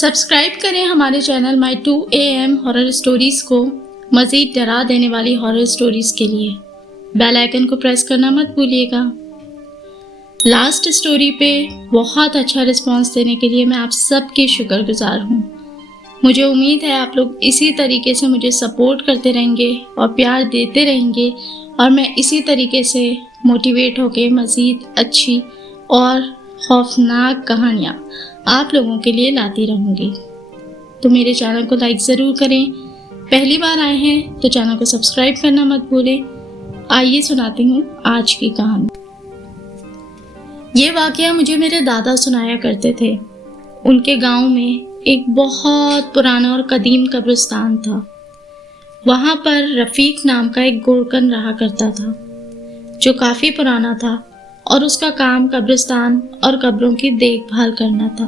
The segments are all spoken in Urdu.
سبسکرائب کریں ہمارے چینل مائی 2AM ہارر سٹوریز کو مزید ڈرا دینے والی ہارر سٹوریز کے لیے بیل آئیکن کو پریس کرنا مت بھولیے گا۔ لاسٹ سٹوری پہ بہت اچھا رسپانس دینے کے لیے میں آپ سب کی شکر گزار ہوں۔ مجھے امید ہے آپ لوگ اسی طریقے سے مجھے سپورٹ کرتے رہیں گے اور پیار دیتے رہیں گے اور میں اسی طریقے سے موٹیویٹ ہو کے مزید اچھی اور خوفناک کہانیاں آپ لوگوں کے لیے لاتی رہوں گی۔ تو میرے چینل کو لائک ضرور کریں، پہلی بار آئے ہیں تو چینل کو سبسکرائب کرنا مت بھولیں۔ آئیے سناتی ہوں آج کی کہانی۔ یہ واقعہ مجھے میرے دادا سنایا کرتے تھے۔ ان کے گاؤں میں ایک بہت پرانا اور قدیم قبرستان تھا۔ وہاں پر رفیق نام کا ایک گورکن رہا کرتا تھا جو کافی پرانا تھا اور اس کا کام قبرستان اور قبروں کی دیکھ بھال کرنا تھا۔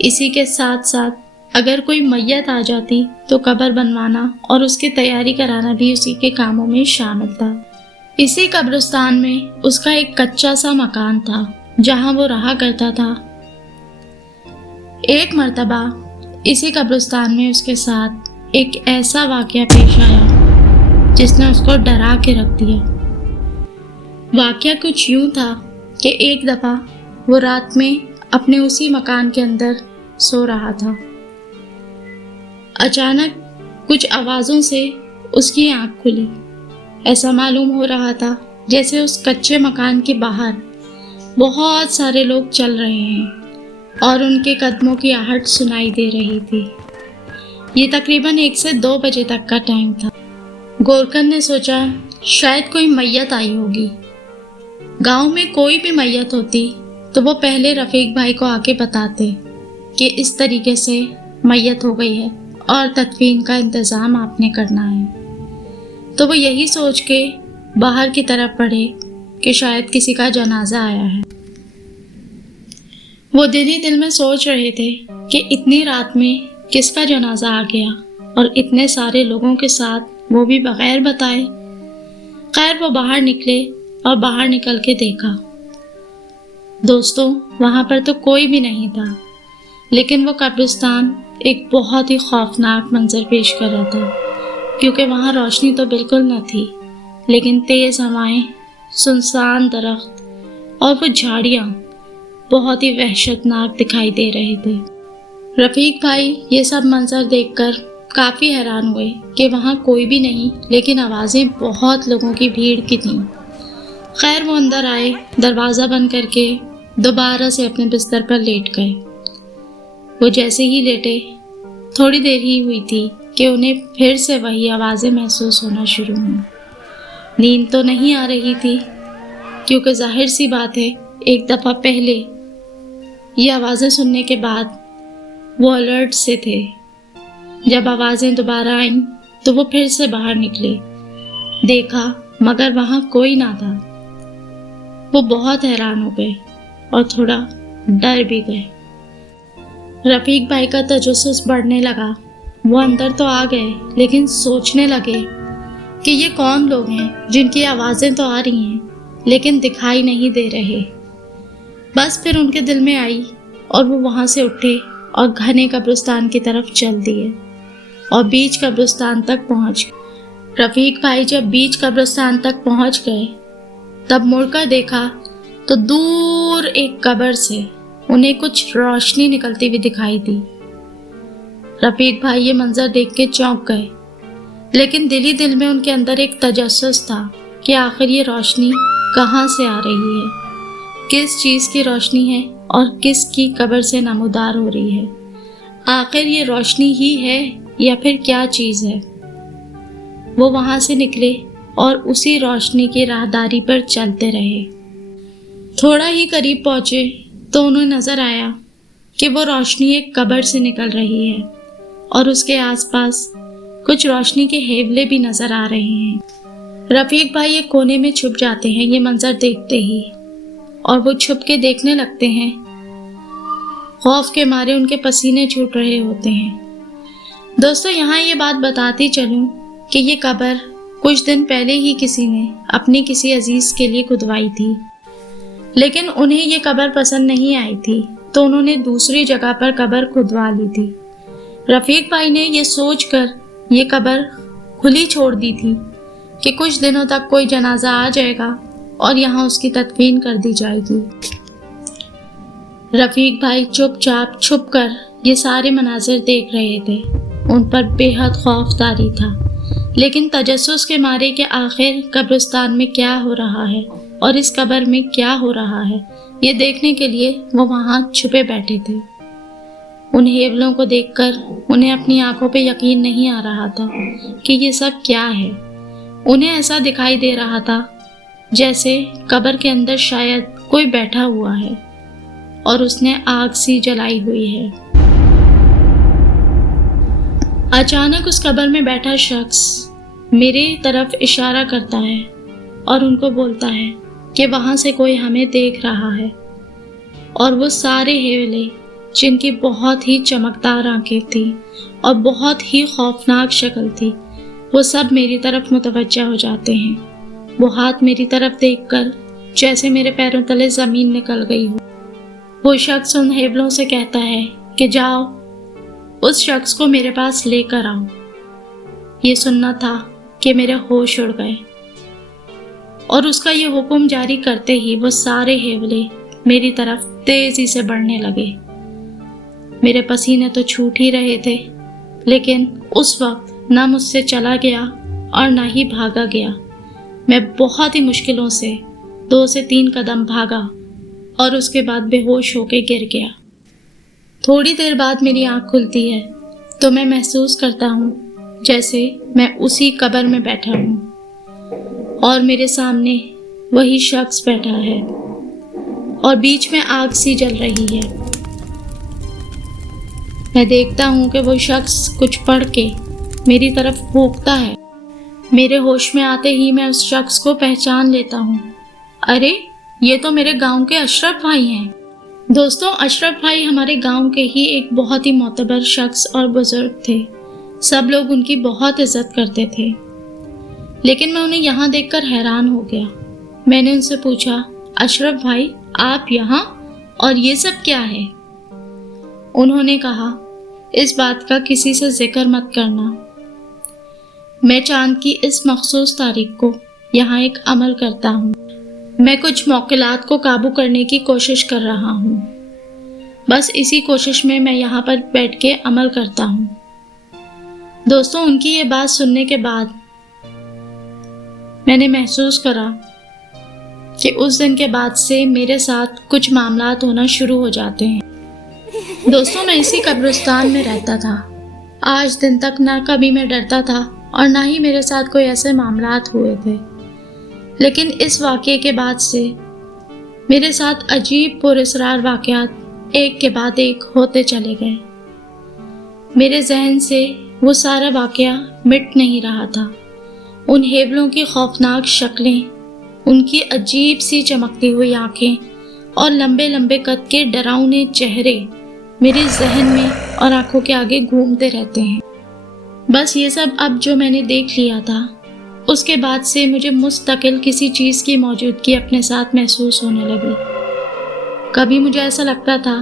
اسی کے ساتھ ساتھ اگر کوئی میت آ جاتی تو قبر بنوانا اور اس کی تیاری کرانا بھی اسی کے کاموں میں شامل تھا۔ اسی قبرستان میں اس کا ایک کچا سا مکان تھا جہاں وہ رہا کرتا تھا۔ ایک مرتبہ اسی قبرستان میں اس کے ساتھ ایک ایسا واقعہ پیش آیا جس نے اس کو ڈرا کے رکھ دیا۔ واقعہ کچھ یوں تھا کہ ایک دفعہ وہ رات میں اپنے اسی مکان کے اندر سو رہا تھا۔ اچانک کچھ آوازوں سے اس کی آنکھ کھلی۔ ایسا معلوم ہو رہا تھا جیسے اس کچے مکان کے باہر بہت سارے لوگ چل رہے ہیں اور ان کے قدموں کی آہٹ سنائی دے رہی تھی۔ یہ تقریباً 1 سے 2 بجے تک کا ٹائم تھا۔ گورکن نے سوچا شاید کوئی میت آئی ہوگی۔ گاؤں میں کوئی بھی میت ہوتی تو وہ پہلے رفیق بھائی کو آ کے بتاتے کہ اس طریقے سے میت ہو گئی ہے اور تدفین کا انتظام آپ نے کرنا ہے۔ تو وہ یہی سوچ کے باہر کی طرف بڑھے کہ شاید کسی کا جنازہ آیا ہے۔ وہ دل ہی دل میں سوچ رہے تھے کہ اتنی رات میں کس کا جنازہ آ گیا اور اتنے سارے لوگوں کے ساتھ وہ بھی بغیر بتائے۔ خیر وہ باہر نکلے اور باہر نکل کے دیکھا۔ دوستوں وہاں پر تو کوئی بھی نہیں تھا، لیکن وہ قبرستان ایک بہت ہی خوفناک منظر پیش کر رہا تھا، کیونکہ وہاں روشنی تو بالکل نہ تھی، لیکن تیز ہوائیں، سنسان درخت اور وہ جھاڑیاں بہت ہی وحشتناک دکھائی دے رہے تھے۔ رفیق بھائی یہ سب منظر دیکھ کر کافی حیران ہوئے کہ وہاں کوئی بھی نہیں، لیکن آوازیں بہت لوگوں کی بھیڑ کی تھیں۔ خیر وہ اندر آئے، دروازہ بند کر کے دوبارہ سے اپنے بستر پر لیٹ گئے۔ وہ جیسے ہی لیٹے تھوڑی دیر ہی ہوئی تھی کہ انہیں پھر سے وہی آوازیں محسوس ہونا شروع ہوئیں۔ نیند تو نہیں آ رہی تھی کیونکہ ظاہر سی بات ہے ایک دفعہ پہلے یہ آوازیں سننے کے بعد وہ الرٹ سے تھے۔ جب آوازیں دوبارہ آئیں تو وہ پھر سے باہر نکلے، دیکھا مگر وہاں کوئی نہ تھا۔ وہ بہت حیران ہو گئے اور تھوڑا ڈر بھی گئے۔ رفیق بھائی کا تجسس بڑھنے لگا۔ وہ اندر تو آ گئے لیکن سوچنے لگے کہ یہ کون لوگ ہیں جن کی آوازیں تو آ رہی ہیں لیکن دکھائی نہیں دے رہے۔ بس پھر ان کے دل میں آئی اور وہ وہاں سے اٹھے اور گھنے قبرستان کی طرف چل دیے اور بیچ قبرستان تک پہنچ گئے۔ رفیق بھائی جب بیچ قبرستان تک پہنچ گئے تب مڑ کر دیکھا تو دور ایک قبر سے انہیں کچھ روشنی نکلتی ہوئی دکھائی دی۔ رفیق بھائی یہ منظر دیکھ کے چونک گئے، لیکن دل ہی دل میں ان کے اندر ایک تجسس تھا کہ آخر یہ روشنی کہاں سے آ رہی ہے، کس چیز کی روشنی ہے اور کس کی قبر سے نمودار ہو رہی ہے، آخر یہ روشنی ہی ہے یا پھر کیا چیز ہے۔ وہ وہاں سے نکلے اور اسی روشنی کی راہداری پر چلتے رہے۔ تھوڑا ہی قریب پہنچے تو انہیں نظر آیا کہ وہ روشنی ایک قبر سے نکل رہی ہے اور اس کے آس پاس کچھ روشنی کے ہیولے بھی نظر آ رہے ہیں۔ رفیق بھائی ایک کونے میں چھپ جاتے ہیں یہ منظر دیکھتے ہی، اور وہ چھپ کے دیکھنے لگتے ہیں۔ خوف کے مارے ان کے پسینے چھوٹ رہے ہوتے ہیں۔ دوستو یہاں یہ بات بتاتی چلوں کہ یہ قبر کچھ دن پہلے ہی کسی نے اپنی کسی عزیز کے لیے کھدوائی تھی، لیکن انہیں یہ قبر پسند نہیں آئی تھی تو انہوں نے دوسری جگہ پر قبر کھدوا لی تھی۔ رفیق بھائی نے یہ سوچ کر یہ قبر کھلی چھوڑ دی تھی کہ کچھ دنوں تک کوئی جنازہ آ جائے گا اور یہاں اس کی تدفین کر دی جائے گی۔ رفیق بھائی چپ چاپ چھپ کر یہ سارے مناظر دیکھ رہے تھے۔ ان پر بے حد خوف طاری تھا، لیکن تجسس کے مارے کہ آخر قبرستان میں کیا ہو رہا ہے اور اس قبر میں کیا ہو رہا ہے، یہ دیکھنے کے لیے وہ وہاں چھپے بیٹھے تھے۔ ان ہیولوں کو دیکھ کر انہیں اپنی آنکھوں پہ یقین نہیں آ رہا تھا کہ یہ سب کیا ہے۔ انہیں ایسا دکھائی دے رہا تھا جیسے قبر کے اندر شاید کوئی بیٹھا ہوا ہے اور اس نے آگ سی جلائی ہوئی ہے۔ اچانک اس قبر میں بیٹھا شخص میرے طرف اشارہ کرتا ہے اور ان کو بولتا ہے کہ وہاں سے کوئی ہمیں دیکھ رہا ہے، اور وہ سارے ہیولے جن کی بہت ہی چمکدار آنکھیں تھیں اور بہت ہی خوفناک شکل تھی، وہ سب میری طرف متوجہ ہو جاتے ہیں۔ وہ ہاتھ میری طرف دیکھ کر جیسے میرے پیروں تلے زمین نکل گئی ہو۔ وہ شخص ان ہیولوں سے کہتا ہے کہ جاؤ اس شخص کو میرے پاس لے کر آؤ۔ یہ سننا تھا کہ میرے ہوش اڑ گئے، اور اس کا یہ حکم جاری کرتے ہی وہ سارے ہیولے میری طرف تیزی سے بڑھنے لگے۔ میرے پسینے تو چھوٹ ہی رہے تھے، لیکن اس وقت نہ مجھ سے چلا گیا اور نہ ہی بھاگا گیا۔ میں بہت ہی مشکلوں سے 2 سے 3 قدم بھاگا اور اس کے بعد بے ہوش ہو کے گر گیا۔ تھوڑی دیر بعد میری آنکھ کھلتی ہے تو میں محسوس کرتا ہوں جیسے میں اسی قبر میں بیٹھا ہوں اور میرے سامنے وہی شخص بیٹھا ہے اور بیچ میں آگ سی جل رہی ہے۔ میں دیکھتا ہوں کہ وہ شخص کچھ پڑھ کے میری طرف پھونکتا ہے۔ میرے ہوش میں آتے ہی میں اس شخص کو پہچان لیتا ہوں۔ ارے یہ تو میرے گاؤں کے اشرف بھائی ہیں۔ دوستوں، اشرف بھائی ہمارے گاؤں کے ہی ایک بہت ہی معتبر شخص اور بزرگ تھے۔ سب لوگ ان کی بہت عزت کرتے تھے، لیکن میں انہیں یہاں دیکھ کر حیران ہو گیا۔ میں نے ان سے پوچھا، اشرف بھائی آپ یہاں، اور یہ سب کیا ہے؟ انہوں نے کہا، اس بات کا کسی سے ذکر مت کرنا۔ میں چاند کی اس مخصوص تاریخ کو یہاں ایک عمل کرتا ہوں۔ میں کچھ موکلات کو قابو کرنے کی کوشش کر رہا ہوں۔ بس اسی کوشش میں یہاں پر بیٹھ کے عمل کرتا ہوں۔ دوستوں، ان کی یہ بات سننے کے بعد میں نے محسوس کرا کہ اس دن کے بعد سے میرے ساتھ کچھ معاملات ہونا شروع ہو جاتے ہیں۔ دوستوں، میں اسی قبرستان میں رہتا تھا۔ آج دن تک نہ کبھی میں ڈرتا تھا اور نہ ہی میرے ساتھ کوئی ایسے معاملات ہوئے تھے، لیکن اس واقعے کے بعد سے میرے ساتھ عجیب پراسرار واقعات ایک کے بعد ایک ہوتے چلے گئے۔ میرے ذہن سے وہ سارا واقعہ مٹ نہیں رہا تھا۔ ان ہیولوں کی خوفناک شکلیں، ان کی عجیب سی چمکتی ہوئی آنکھیں اور لمبے لمبے قد کے ڈراؤنے چہرے میرے ذہن میں اور آنکھوں کے آگے گھومتے رہتے ہیں۔ بس یہ سب اب جو میں نے دیکھ لیا تھا، اس کے بعد سے مجھے مستقل کسی چیز کی موجودگی اپنے ساتھ محسوس ہونے لگی۔ کبھی مجھے ایسا لگتا تھا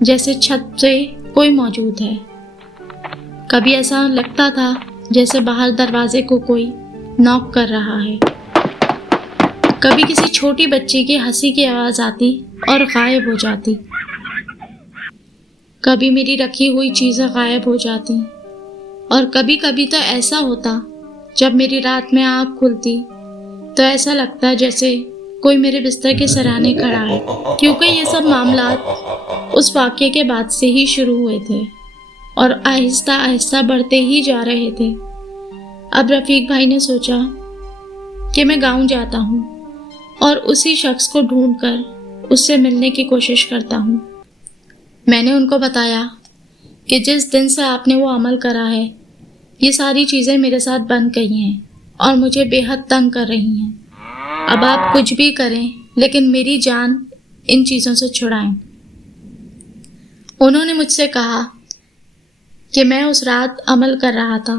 جیسے چھت سے کوئی موجود ہے، کبھی ایسا لگتا تھا جیسے باہر دروازے کو کوئی نوک کر رہا ہے، کبھی کسی چھوٹی بچی کی ہنسی کی آواز آتی اور غائب ہو جاتی، کبھی میری رکھی ہوئی چیزیں غائب ہو جاتی، اور کبھی کبھی تو ایسا ہوتا جب میری رات میں آنکھ کھلتی تو ایسا لگتا جیسے کوئی میرے بستر کے سرانے کھڑا ہے، کیونکہ یہ سب معاملات اس واقعے کے بعد سے ہی شروع ہوئے تھے اور آہستہ آہستہ بڑھتے ہی جا رہے تھے۔ اب رفیق بھائی نے سوچا کہ میں گاؤں جاتا ہوں اور اسی شخص کو ڈھونڈ کر اس سے ملنے کی کوشش کرتا ہوں۔ میں نے ان کو بتایا کہ جس دن سے آپ نے وہ عمل کرا ہے، یہ ساری چیزیں میرے ساتھ بن گئی ہیں اور مجھے بے حد تنگ کر رہی ہیں۔ اب آپ کچھ بھی کریں لیکن میری جان ان چیزوں سے چھڑائیں۔ انہوں نے مجھ سے کہا کہ میں اس رات عمل کر رہا تھا،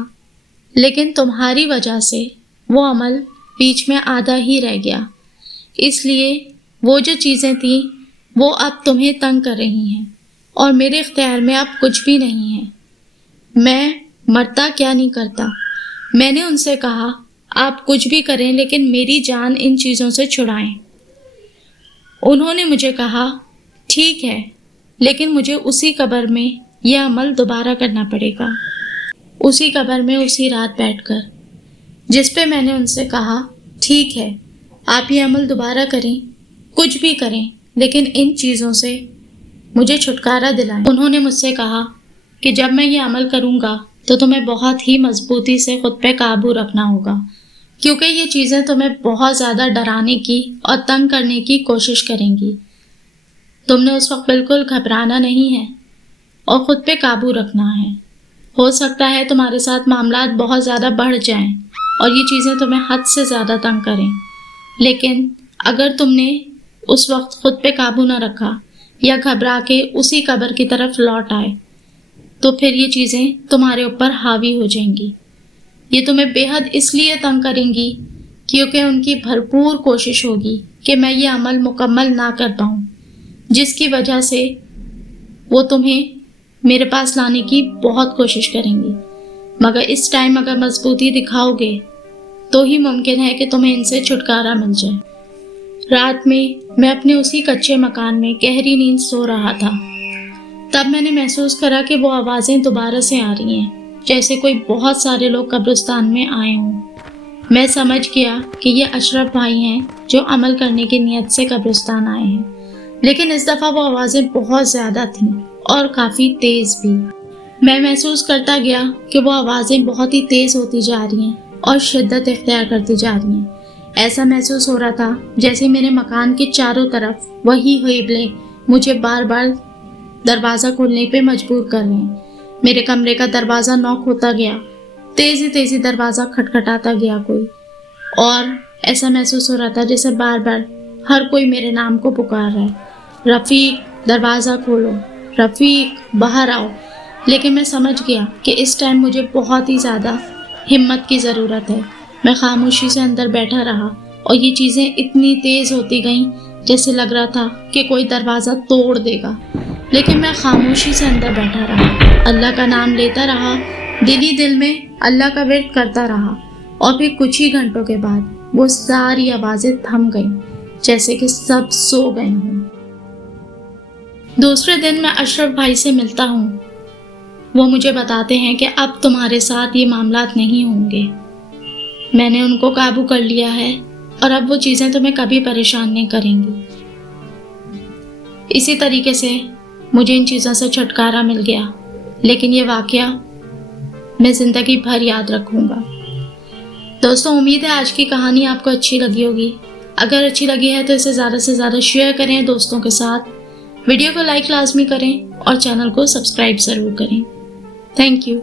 لیکن تمہاری وجہ سے وہ عمل بیچ میں آدھا ہی رہ گیا، اس لیے وہ جو چیزیں تھیں وہ اب تمہیں تنگ کر رہی ہیں اور میرے اختیار میں اب کچھ بھی نہیں ہے۔ میں مرتا کیا نہیں کرتا۔ میں نے ان سے کہا آپ کچھ بھی کریں لیکن میری جان ان چیزوں سے چھڑائیں۔ انہوں نے مجھے کہا ٹھیک ہے، لیکن مجھے اسی قبر میں یہ عمل دوبارہ کرنا پڑے گا، اسی قبر میں اسی رات بیٹھ کر۔ جس پہ میں نے ان سے کہا ٹھیک ہے، آپ یہ عمل دوبارہ کریں، کچھ بھی کریں، لیکن ان چیزوں سے مجھے چھٹکارا دلائیں۔ انہوں نے مجھ سے کہا کہ جب میں یہ عمل کروں گا تو تمہیں بہت ہی مضبوطی سے خود پہ قابو رکھنا ہوگا، کیونکہ یہ چیزیں تمہیں بہت زیادہ ڈرانے کی اور تنگ کرنے کی کوشش کریں گی۔ تم نے اس وقت بالکل گھبرانا نہیں ہے اور خود پہ قابو رکھنا ہے۔ ہو سکتا ہے تمہارے ساتھ معاملات بہت زیادہ بڑھ جائیں اور یہ چیزیں تمہیں حد سے زیادہ تنگ کریں، لیکن اگر تم نے اس وقت خود پہ قابو نہ رکھا یا گھبرا کے اسی قبر کی طرف لوٹ آئے تو پھر یہ چیزیں تمہارے اوپر حاوی ہو جائیں گی۔ یہ تمہیں بے حد اس لیے تنگ کریں گی کیونکہ ان کی بھرپور کوشش ہوگی کہ میں یہ عمل مکمل نہ کر پاؤں، جس کی وجہ سے وہ تمہیں میرے پاس لانے کی بہت کوشش کریں گی، مگر اس ٹائم اگر مضبوطی دکھاؤ گے تو ہی ممکن ہے کہ تمہیں ان سے چھٹکارا مل جائے۔ رات میں اپنے اسی کچے مکان میں گہری نیند سو رہا تھا، تب میں نے محسوس کرا کہ وہ آوازیں دوبارہ سے آ رہی ہیں، جیسے کوئی بہت سارے لوگ قبرستان میں آئے ہوں۔ میں سمجھ گیا کہ یہ اشرف بھائی ہیں جو عمل کرنے کی نیت سے قبرستان آئے ہیں، لیکن اس دفعہ وہ آوازیں بہت زیادہ تھیں اور کافی تیز بھی۔ میں محسوس کرتا گیا کہ وہ آوازیں بہت ہی تیز ہوتی جا رہی ہیں اور شدت اختیار کرتی جا رہی ہیں۔ ایسا محسوس ہو رہا تھا جیسے میرے مکان کے چاروں طرف وہی حیبلیں مجھے بار بار دروازہ کھولنے پہ مجبور کر رہے ہیں۔ میرے کمرے کا دروازہ نوک ہوتا گیا، تیزی دروازہ کھٹکھٹاتا گیا کوئی، اور ایسا محسوس ہو رہا تھا جیسے بار بار ہر کوئی میرے نام کو پکار رہا ہے، رفیق دروازہ کھولو، رفیق باہر آؤ۔ لیکن میں سمجھ گیا کہ اس ٹائم مجھے بہت ہی زیادہ ہمت کی ضرورت ہے۔ میں خاموشی سے اندر بیٹھا رہا اور یہ چیزیں اتنی تیز ہوتی گئیں جیسے لگ رہا تھا کہ کوئی دروازہ توڑ دے گا، لیکن میں خاموشی سے اندر بیٹھا رہا، اللہ کا نام لیتا رہا، دل ہی دل میں اللہ کا ورد کرتا رہا، اور پھر کچھ ہی گھنٹوں کے بعد وہ ساری آوازیں تھم گئیں جیسے کہ سب سو گئے ہوں۔ دوسرے دن میں اشرف بھائی سے ملتا ہوں، وہ مجھے بتاتے ہیں کہ اب تمہارے ساتھ یہ معاملات نہیں ہوں گے، میں نے ان کو قابو کر لیا ہے اور اب وہ چیزیں تمہیں کبھی پریشان نہیں کریں گی۔ اسی طریقے سے مجھے ان چیزوں سے چھٹکارا مل گیا، لیکن یہ واقعہ میں زندگی بھر یاد رکھوں گا۔ دوستوں، امید ہے آج کی کہانی آپ کو اچھی لگی ہوگی۔ اگر اچھی لگی ہے تو اسے زیادہ سے زیادہ شیئر کریں دوستوں کے ساتھ، ویڈیو کو لائک لازمی کریں اور چینل کو سبسکرائب ضرور کریں۔ Thank you.